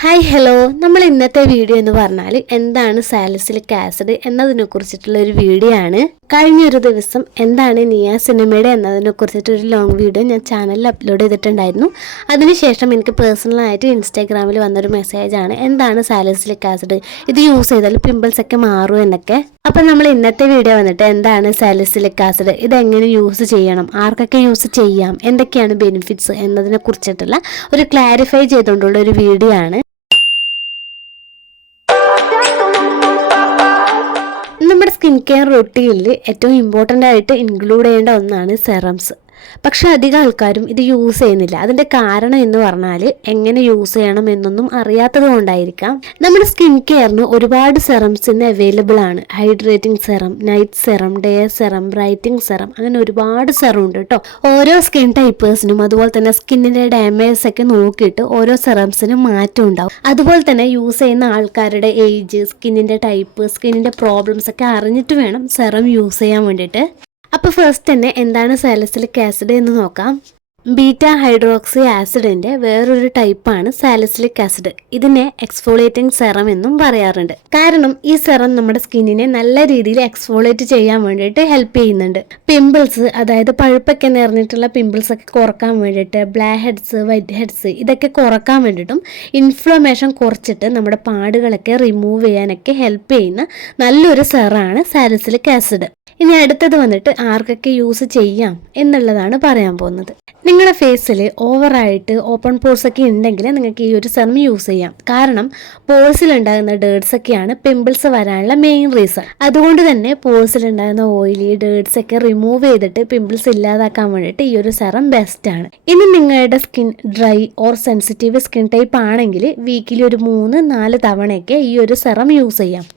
Hi hello നമ്മൾ ഇന്നത്തെ video എന്ന് പറഞ്ഞാൽ എന്താണ് സാലിസിലിക് ആസിഡ് എന്നതിനെ കുറിച്ചിട്ടുള്ള ഒരു വീഡിയോ ആണ്. കഴിഞ്ഞൊരു ദിവസം എന്താണ് നിയ സിനിമയുടെ എന്നതിനെ കുറിച്ചിട്ട് ഒരു ലോങ് വീഡിയോ ഞാൻ ചാനലിൽ അപ്ലോഡ് ചെയ്തിട്ടുണ്ടായിരുന്നു. അതിനുശേഷം എനിക്ക് പേഴ്സണലായിട്ട് ഇൻസ്റ്റാഗ്രാമിൽ വന്നൊരു മെസ്സേജാണ് എന്താണ് സാലിസിലിക് ആസിഡ്? ഇത് യൂസ് ചെയ്താൽ പിമ്പിൾസ് ഒക്കെ മാറും എന്നൊക്കെ. അപ്പം നമ്മൾ ഇന്നത്തെ വീഡിയോ വന്നിട്ട് എന്താണ് സാലിസിലിക് ആസിഡ്? ഇത് എങ്ങനെ യൂസ് ചെയ്യണം? ആർക്കൊക്കെ യൂസ് ചെയ്യാം? എന്തൊക്കെയാണ് ബെനിഫിറ്റ്സ് എന്നതിനെ കുറിച്ചിട്ടുള്ള ഒരു ക്ലാരിഫൈ ചെയ്തുകൊണ്ടുള്ള ഒരു വീഡിയോ ആണ്. സ്കിൻ കെയർ റൊട്ടീനിൽ ഏറ്റവും ഇമ്പോർട്ടന്റ് ആയിട്ട് ഇൻക്ലൂഡ് ചെയ്യേണ്ട ഒന്നാണ് സെറംസ് പക്ഷെ അധികം ആൾക്കാരും ഇത് യൂസ് ചെയ്യുന്നില്ല. അതിന്റെ കാരണം എന്ന് പറഞ്ഞാൽ എങ്ങനെ യൂസ് ചെയ്യണം എന്നൊന്നും അറിയാത്തത് കൊണ്ടായിരിക്കാം. നമ്മുടെ സ്കിൻ കെയറിന് ഒരുപാട് സെറംസ് ഇന്ന് അവൈലബിൾ ആണ്. Hydrating serum night serum day serum brightening serum അങ്ങനെ ഒരുപാട് സെറം ഉണ്ട് കേട്ടോ ഓരോ സ്കിൻ ടൈപ്പേഴ്സിനും അതുപോലെ തന്നെ സ്കിന്നിന്റെ ഡാമേജ് ഒക്കെ നോക്കിയിട്ട് ഓരോ സെറംസിനും മാറ്റം ഉണ്ടാവും. അതുപോലെ തന്നെ യൂസ് ചെയ്യുന്ന ആൾക്കാരുടെ ഏജ് സ്കിന്നിന്റെ ടൈപ്പ് സ്കിന്നിന്റെ പ്രോബ്ലംസ് ഒക്കെ അറിഞ്ഞിട്ട് വേണം സെറം യൂസ് ചെയ്യാൻ വേണ്ടിയിട്ട്. അപ്പോൾ ഫസ്റ്റ് തന്നെ എന്താണ് സൈലസിലിക് ആസിഡ് എന്ന് നോക്കാം. ബീറ്റ ഹൈഡ്രോക്സി ആസിഡിന്റെ വേറൊരു ടൈപ്പാണ് സാലിസിലിക് ആസിഡ്. ഇതിനെ എക്സ്ഫോളിയേറ്റിംഗ് സെറം എന്നും പറയാറുണ്ട്. കാരണം ഈ സെറം നമ്മുടെ സ്കിന്നിനെ നല്ല രീതിയിൽ എക്സ്ഫോളിയേറ്റ് ചെയ്യാൻ വേണ്ടിയിട്ട് ഹെൽപ്പ് ചെയ്യുന്നുണ്ട്. പിമ്പിൾസ് അതായത് പഴുപ്പൊക്കെ നിറഞ്ഞിട്ടുള്ള പിമ്പിൾസ് ഒക്കെ കുറയ്ക്കാൻ വേണ്ടിയിട്ട് ബ്ലാക്ക് ഹെഡ്സ് വൈറ്റ് ഹെഡ്സ് ഇതൊക്കെ കുറയ്ക്കാൻ വേണ്ടിയിട്ടും ഇൻഫ്ലമേഷൻ കുറച്ചിട്ട് നമ്മുടെ പാടുകളൊക്കെ റിമൂവ് ചെയ്യാനൊക്കെ ഹെൽപ്പ് ചെയ്യുന്ന നല്ലൊരു സെറാണ് സാലിസിലിക് ആസിഡ്. ഇനി അടുത്തത് വന്നിട്ട് ആർക്കൊക്കെ യൂസ് ചെയ്യാം എന്നുള്ളതാണ് പറയാൻ പോകുന്നത്. നിങ്ങളുടെ ഫേസിൽ ഓവറായിട്ട് ഓപ്പൺ പോഴ്സ് ഒക്കെ ഉണ്ടെങ്കിൽ നിങ്ങൾക്ക് ഈ ഒരു സെറം യൂസ് ചെയ്യാം. കാരണം പോഴ്സിൽ ഉണ്ടാകുന്ന ഡേർട്സ് ഒക്കെയാണ് പിമ്പിൾസ് വരാനുള്ള മെയിൻ റീസൺ അതുകൊണ്ട് തന്നെ പോഴ്സിൽ ഉണ്ടാകുന്ന ഓയിലി ഡേർട്സ് ഒക്കെ റിമൂവ് ചെയ്തിട്ട് പിമ്പിൾസ് ഇല്ലാതാക്കാൻ വേണ്ടിയിട്ട് ഈ ഒരു സെറം ബെസ്റ്റ് ആണ്. ഇനി നിങ്ങളുടെ skin dry or sensitive skin type ആണെങ്കിൽ വീക്കിലി ഒരു മൂന്ന് നാല് തവണയൊക്കെ ഈ ഒരു സെറം യൂസ് ചെയ്യാം.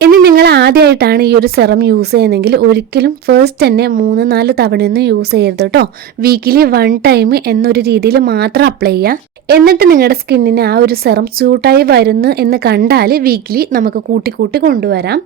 ഇനി നിങ്ങൾ ആദ്യമായിട്ടാണ് ഈ ഒരു സെറം യൂസ് ചെയ്യുന്നതെങ്കിൽ ഒരിക്കലും ഫസ്റ്റ് തന്നെ മൂന്ന് നാല് തവണയൊന്നും യൂസ് ചെയ്യരുത് കേട്ടോ വീക്കിലി വൺ ടൈം എന്നൊരു രീതിയിൽ മാത്രം അപ്ലൈ ചെയ്യുക എന്നിട്ട് നിങ്ങളുടെ സ്കിന്നിന് ആ ഒരു സെറം സ്യൂട്ടായി വരുന്നു എന്ന് കണ്ടാൽ വീക്കിലി നമുക്ക് കൂട്ടി കൂട്ടി കൊണ്ടുവരാം.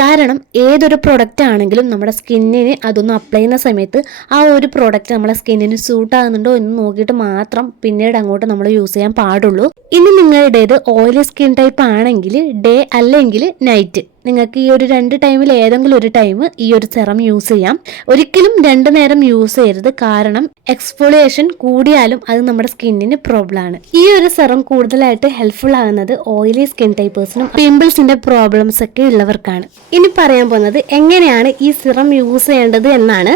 കാരണം ഏതൊരു പ്രൊഡക്റ്റ് ആണെങ്കിലും നമ്മുടെ സ്കിന്നിന് അതൊന്ന് അപ്ലൈ ചെയ്യുന്ന സമയത്ത് ആ ഒരു പ്രൊഡക്റ്റ് നമ്മുടെ സ്കിന്നിന് സ്യൂട്ട് ആകുന്നുണ്ടോ എന്ന് നോക്കിയിട്ട് മാത്രം പിന്നീട് അങ്ങോട്ട് നമ്മൾ യൂസ് ചെയ്യാൻ പാടുള്ളൂ. ഇനി നിങ്ങളുടേത് ഓയിലി സ്കിൻ ടൈപ്പ് ആണെങ്കിൽ ഡേ അല്ലെങ്കിൽ നൈറ്റ് നിങ്ങൾക്ക് ഈ ഒരു രണ്ട് ടൈമിൽ ഏതെങ്കിലും ഒരു ടൈം ഈ ഒരു സെറം യൂസ് ചെയ്യാം. ഒരിക്കലും രണ്ട് നേരം യൂസ് ചെയ്യരുത്. കാരണം എക്സ്ഫോളിയേഷൻ കൂടിയാലും അത് നമ്മുടെ സ്കിന്നിന് പ്രോബ്ലം ആണ്. ഈ ഒരു സെറം കൂടുതലായിട്ട് ഹെൽപ്ഫുൾ ആകുന്നത് ഓയിലി സ്കിൻ ടൈപ്പേഴ്സിനും പിമ്പിൾസിന്റെ പ്രോബ്ലംസ് ഒക്കെ ഉള്ളവർക്കാണ്. ഇനി പറയാൻ പോകുന്നത് എങ്ങനെയാണ് ഈ സിറം യൂസ് ചെയ്യേണ്ടത് എന്നാണ്.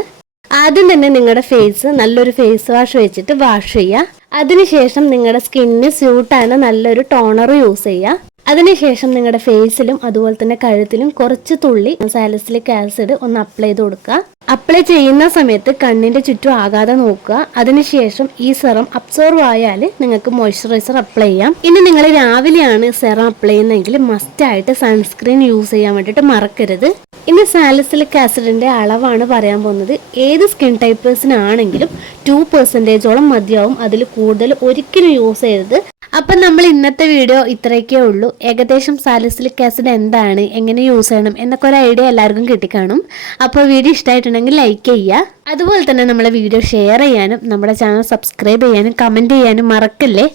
ആദ്യം തന്നെ നിങ്ങളുടെ ഫേസ് നല്ലൊരു ഫേസ് വാഷ് വെച്ചിട്ട് വാഷ് ചെയ്യുക. അതിനുശേഷം നിങ്ങളുടെ സ്കിന്നിന് സ്യൂട്ടാകുന്ന നല്ലൊരു ടോണർ യൂസ് ചെയ്യുക. അതിനുശേഷം നിങ്ങളുടെ ഫേസിലും അതുപോലെ തന്നെ കഴുത്തിലും കുറച്ച് തുള്ളി സാലസിലിക് ആസിഡ് ഒന്ന് അപ്ലൈ ചെയ്ത് കൊടുക്കുക. അപ്ലൈ ചെയ്യുന്ന സമയത്ത് കണ്ണിന്റെ ചുറ്റും ആകാതെ നോക്കുക. അതിനുശേഷം ഈ സെറം അബ്സോർവ് ആയാൽ നിങ്ങൾക്ക് മോയ്സ്ചറൈസർ അപ്ലൈ ചെയ്യാം. ഇനി നിങ്ങൾ രാവിലെയാണ് സെറം അപ്ലൈ ചെയ്യുന്നതെങ്കിൽ മസ്റ്റ് ആയിട്ട് സൺസ്ക്രീൻ യൂസ് ചെയ്യാൻ വേണ്ടിയിട്ട് മറക്കരുത്. ഇനി സാലിസിലിക് ആസിഡിന്റെ അളവാണ് പറയാൻ പോകുന്നത്. ഏത് സ്കിൻ ടൈപ്പേഴ്സിനാണെങ്കിലും ടു പെർസെന്റേജോളം മതിയാവും. അതിൽ കൂടുതൽ ഒരിക്കലും യൂസ് ചെയ്യരുത്. അപ്പം നമ്മൾ ഇന്നത്തെ വീഡിയോ ഇത്രയൊക്കെ ഉള്ളൂ. ഏകദേശം സാലിസിലിക് ആസിഡ് എന്താണ് എങ്ങനെ യൂസ് ചെയ്യണം എന്നൊക്കെ ഒരു ഐഡിയ എല്ലാവർക്കും കിട്ടിക്കാണും. അപ്പോൾ വീഡിയോ ഇഷ്ടമായിട്ടുണ്ടെങ്കിൽ ലൈക്ക് ചെയ്യുക. അതുപോലെ തന്നെ നമ്മളെ വീഡിയോ ഷെയർ ചെയ്യാനും നമ്മുടെ ചാനൽ സബ്സ്ക്രൈബ് ചെയ്യാനും കമന്റ് ചെയ്യാനും മറക്കല്ലേ?